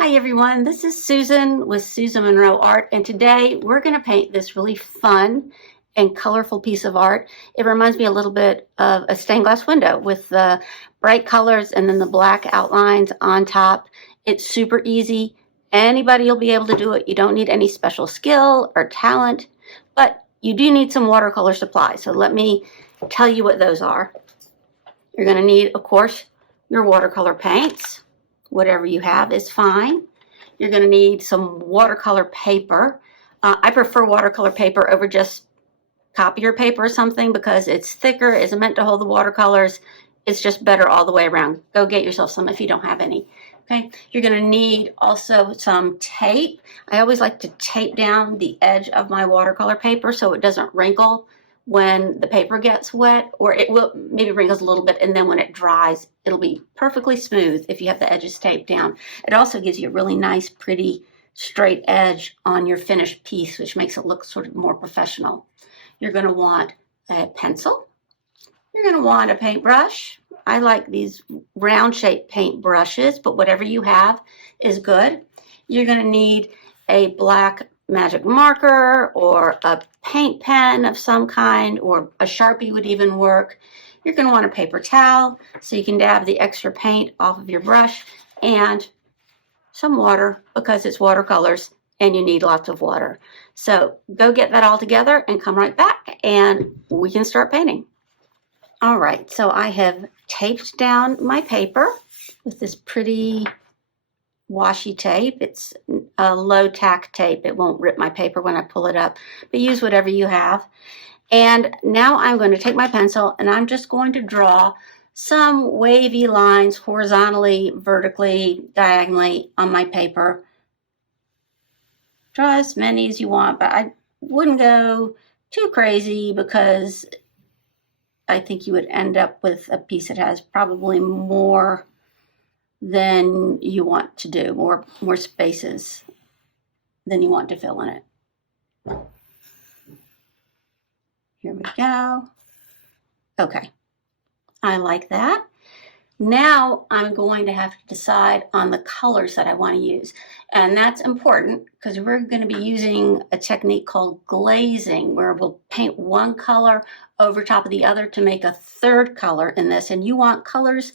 Hi everyone, this is Susan with Susan Monroe Art, and today we're going to paint this really fun and colorful piece of art. It reminds me a little bit of a stained glass window with the bright colors and then the black outlines on top. It's super easy. Anybody will be able to do it. You don't need any special skill or talent, but you do need some watercolor supplies. So let me tell you what those are. You're going to need, of course, your watercolor paints. Whatever you have is fine. You're going to need some watercolor paper. I prefer watercolor paper over just copier paper or something because it's thicker, it's meant to hold the watercolors. It's just better all the way around. Go get yourself some if you don't have any. Okay, you're going to need also some tape. I always like to tape down the edge of my watercolor paper so it doesn't wrinkle when the paper gets wet, or it will maybe wrinkles a little bit, and then when it dries, it'll be perfectly smooth if you have the edges taped down. It also gives you a really nice, pretty, straight edge on your finished piece, which makes it look sort of more professional. You're going to want a pencil. You're going to want a paintbrush. I like these round-shaped paint brushes, but whatever you have is good. You're going to need a black magic marker or a paint pen of some kind, or a Sharpie would even work. You're going to want a paper towel so you can dab the extra paint off of your brush, and some water because it's watercolors and you need lots of water. So go get that all together and come right back and we can start painting. All right, so I have taped down my paper with this pretty washi tape. It's a low tack tape. It won't rip my paper when I pull it up, but use whatever you have. And now I'm going to take my pencil and I'm just going to draw some wavy lines horizontally, vertically, diagonally on my paper. Draw as many as you want, but I wouldn't go too crazy because I think you would end up with a piece that has probably more than you want to do, more spaces than you want to fill in it. Here we go. Okay, I like that. Now I'm going to have to decide on the colors that I want to use. And that's important because we're going to be using a technique called glazing, where we'll paint one color over top of the other to make a third color in this. And you want colors,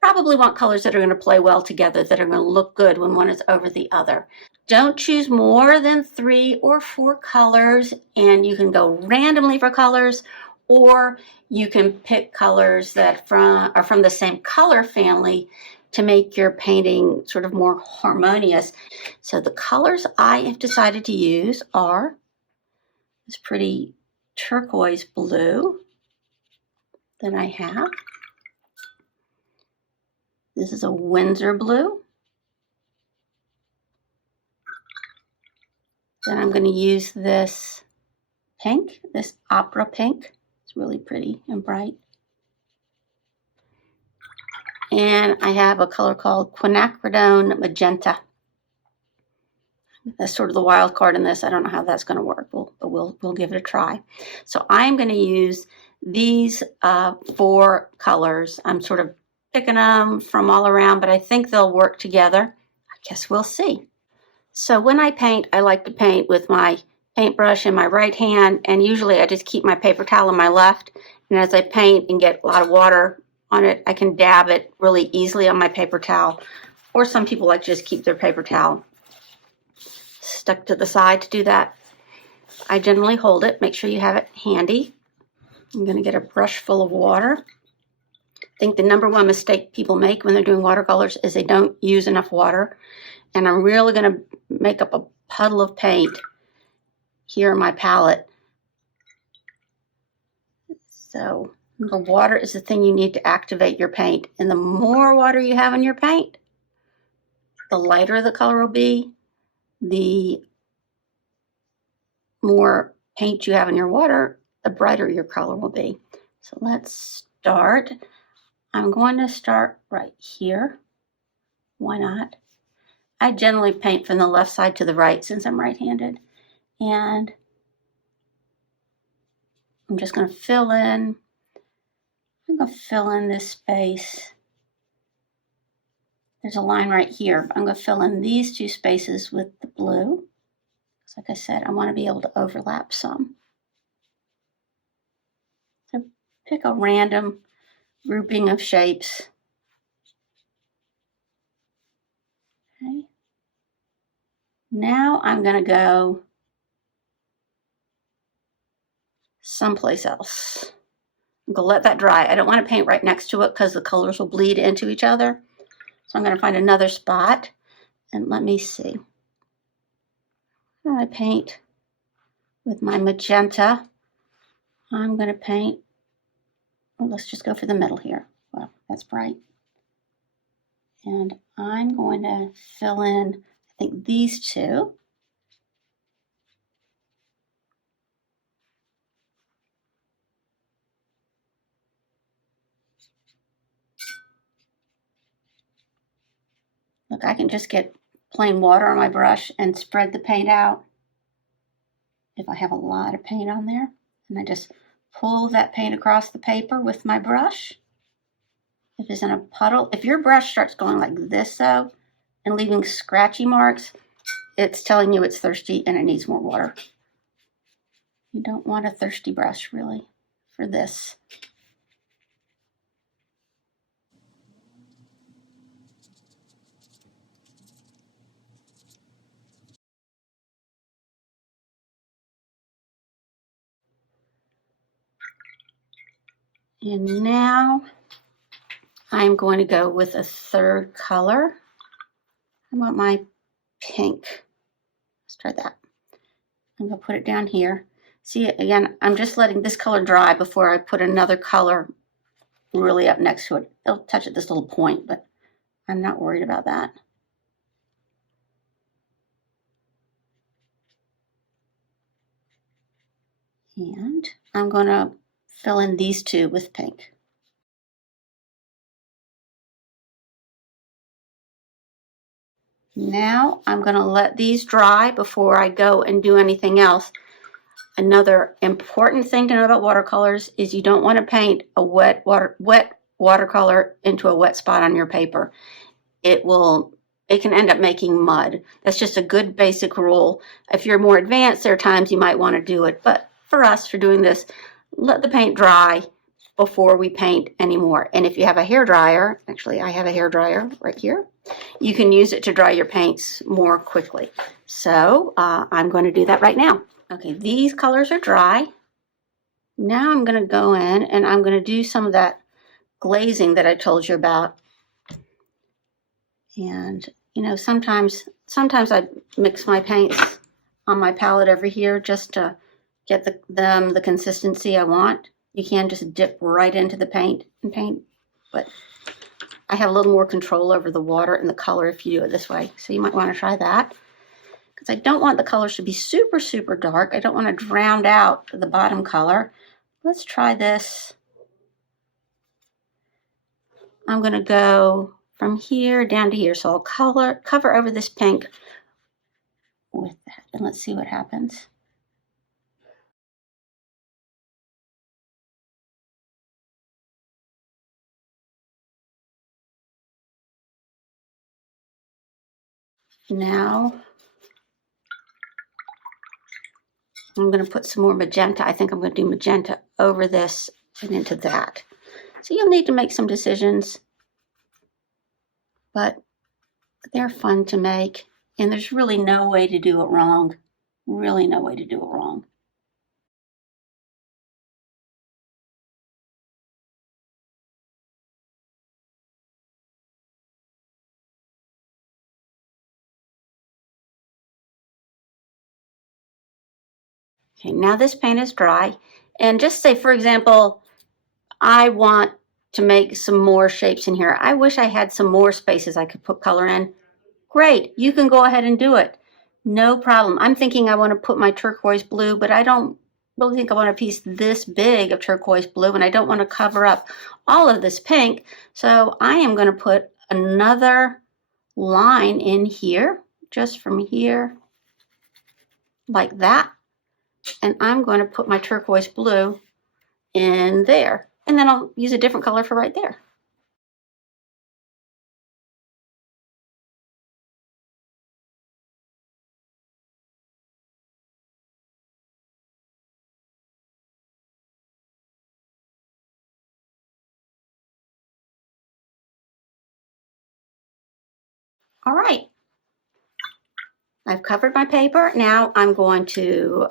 probably want colors that are going to play well together, that are going to look good when one is over the other. Don't choose more than 3 or 4 colors, and you can go randomly for colors, or you can pick colors that are from the same color family to make your painting sort of more harmonious. So the colors I have decided to use are this pretty turquoise blue that I have. This is a Windsor blue. Then I'm going to use this pink, this opera pink. It's really pretty and bright. And I have a color called quinacridone magenta. That's sort of the wild card in this. I don't know how that's going to work, but we'll give it a try. So I'm going to use these 4 colors. I'm sort of picking them from all around, but I think they'll work together. I guess we'll see. So when I paint, I like to paint with my paintbrush in my right hand, and usually I just keep my paper towel in my left. And as I paint and get a lot of water on it, I can dab it really easily on my paper towel. Or some people like to just keep their paper towel stuck to the side to do that. I generally hold it. Make sure you have it handy. I'm going to get a brush full of water. I think the number one mistake people make when they're doing watercolors is they don't use enough water. And I'm really going to make up a puddle of paint here in my palette. So the water is the thing you need to activate your paint. And the more water you have in your paint, the lighter the color will be, the more paint you have in your water, the brighter your color will be. So let's start. I'm going to start right here. Why not? I generally paint from the left side to the right since I'm right-handed. And I'm just going to fill in. I'm going to fill in this space there's a line right here. I'm going to fill in these two spaces with the blue. Like I said, I want to be able to overlap some. So pick a random grouping of shapes. Okay. Now I'm going to go someplace else. I'm going to let that dry. I don't want to paint right next to it because the colors will bleed into each other. So I'm going to find another spot and let me see. I paint with my magenta. I'm going to paint, well, let's just go for the middle here. Well, that's bright. And I'm going to fill in, I think, these two. Look, I can just get plain water on my brush and spread the paint out. If I have a lot of paint on there, and I just pull that paint across the paper with my brush. If it's in a puddle, if your brush starts going like this though, and leaving scratchy marks, it's telling you it's thirsty and it needs more water. You don't want a thirsty brush really for this. And now I'm going to go with a third color. I want my pink. Let's try that. I'm going to put it down here. See, again, I'm just letting this color dry before I put another color really up next to it. It'll touch at this little point, but I'm not worried about that. And I'm going to fill in these two with pink. Now I'm going to let these dry before I go and do anything else. Another important thing to know about watercolors is you don't want to paint a wet watercolor into a wet spot on your paper. It can end up making mud. That's just a good basic rule. If you're more advanced, there are times you might want to do it, but for us, for doing this, let the paint dry before we paint anymore. And if you have a hair dryer, actually I have a hair dryer right here, you can use it to dry your paints more quickly. So I'm going to do that right now. Okay, these colors are dry. Now I'm going to go in and I'm going to do some of that glazing that I told you about. And you know, sometimes I mix my paints on my palette over here just to get the consistency I want. You can just dip right into the paint and paint, but I have a little more control over the water and the color if you do it this way. So you might want to try that, because I don't want the colors to be super, super dark. I don't want to drown out the bottom color. Let's try this. I'm going to go from here down to here. So I'll cover over this pink with that, and let's see what happens. Now I'm going to put some more magenta. I think I'm going to do magenta over this and into that. So you'll need to make some decisions, but they're fun to make, and there's really no way to do it wrong. Really no way to do it wrong. Okay, now this paint is dry, and just say, for example, I want to make some more shapes in here. I wish I had some more spaces I could put color in. Great, you can go ahead and do it. No problem. I'm thinking I want to put my turquoise blue, but I don't really think I want a piece this big of turquoise blue, and I don't want to cover up all of this pink. So I am going to put another line in here, just from here, like that. And I'm going to put my turquoise blue in there. And then I'll use a different color for right there. All right, I've covered my paper. Now I'm going to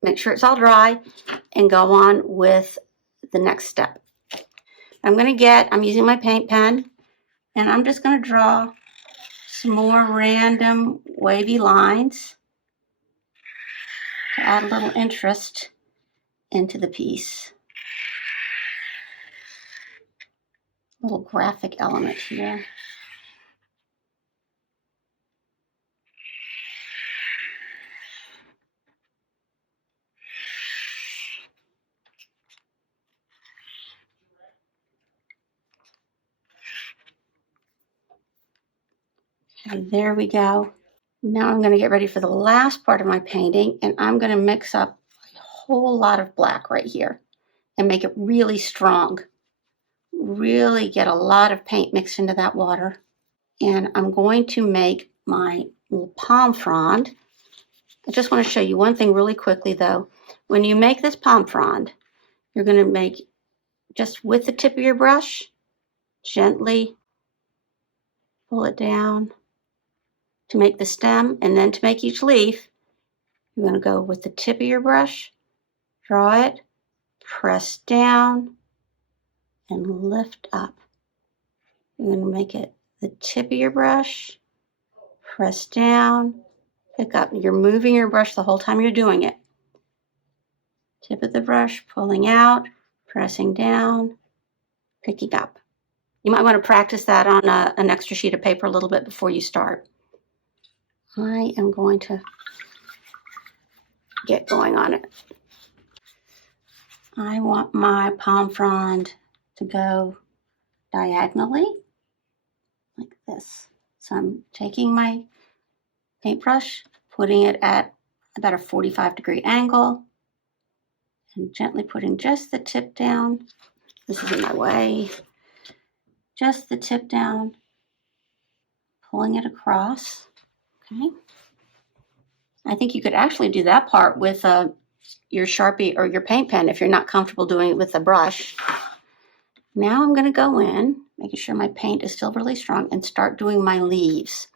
make sure it's all dry and go on with the next step. I'm using my paint pen, and I'm just going to draw some more random wavy lines to add a little interest into the piece. A little graphic element here. Okay, there we go. Now I'm going to get ready for the last part of my painting, and I'm going to mix up a whole lot of black right here and make it really strong. Really get a lot of paint mixed into that water. And I'm going to make my little palm frond. I just want to show you one thing really quickly though. When you make this palm frond, you're going to make just with the tip of your brush, gently pull it down to make the stem, and then to make each leaf, you're going to go with the tip of your brush, draw it, press down, and lift up. You're going to make it the tip of your brush, press down, pick up. You're moving your brush the whole time you're doing it. Tip of the brush, pulling out, pressing down, picking up. You might want to practice that on an extra sheet of paper a little bit before you start. I am going to get going on it. I want my palm frond to go diagonally like this. So I'm taking my paintbrush, putting it at about a 45-degree angle, and gently putting just the tip down. This is in my way. Just the tip down, pulling it across. Okay. I think you could actually do that part with your Sharpie or your paint pen if you're not comfortable doing it with a brush. Now I'm going to go in, making sure my paint is still really strong, and start doing my leaves.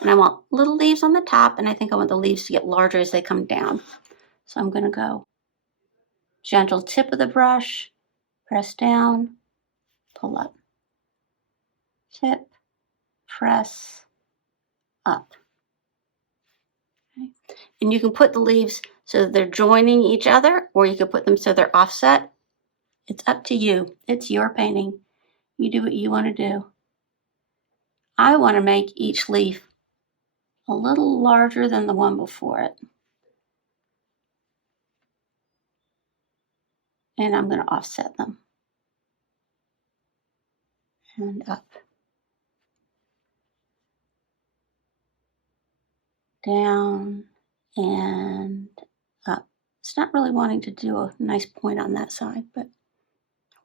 And I want little leaves on the top, and I think I want the leaves to get larger as they come down. So I'm going to go gentle tip of the brush, press down, pull up. Tip, press, up. Okay. And you can put the leaves so that they're joining each other, or you can put them so they're offset. It's up to you. It's your painting. You do what you want to do. I want to make each leaf a little larger than the one before it. And I'm going to offset them. And up. Down and up. It's not really wanting to do a nice point on that side, but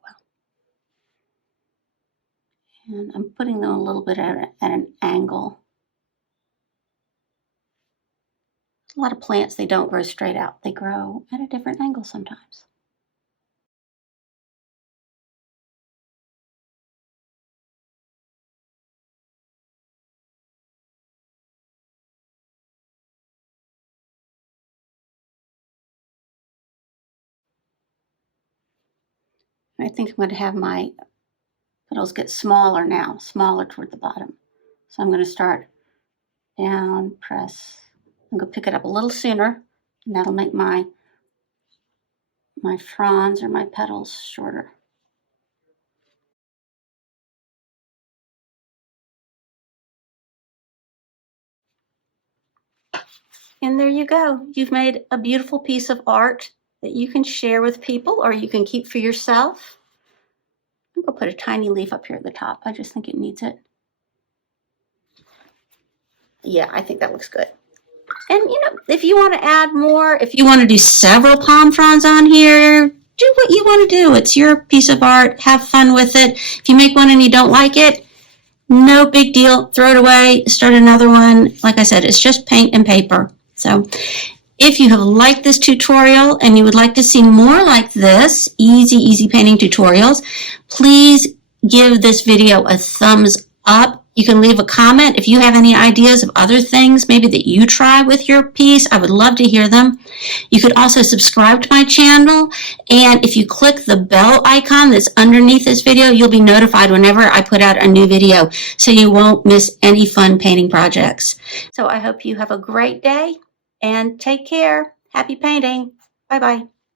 well. And I'm putting them a little bit at an angle. A lot of plants, they don't grow straight out. They grow at a different angle sometimes. I think I'm going to have my petals get smaller now, smaller toward the bottom. So I'm going to start down, press. I'm going to pick it up a little sooner, and that'll make my fronds or my petals shorter. And there you go. You've made a beautiful piece of art that you can share with people, or you can keep for yourself. I'm going to put a tiny leaf up here at the top. I just think it needs it. Yeah, I think that looks good. And, you know, if you want to add more, if you want to do several palm fronds on here, do what you want to do. It's your piece of art. Have fun with it. If you make one and you don't like it, no big deal. Throw it away. Start another one. Like I said, it's just paint and paper. So if you have liked this tutorial and you would like to see more like this, easy painting tutorials, please give this video a thumbs up. You can leave a comment if you have any ideas of other things maybe that you try with your piece. I would love to hear them. You could also subscribe to my channel, and if you click the bell icon that's underneath this video, you'll be notified whenever I put out a new video, so you won't miss any fun painting projects. So I hope you have a great day and take care. Happy painting. Bye-bye.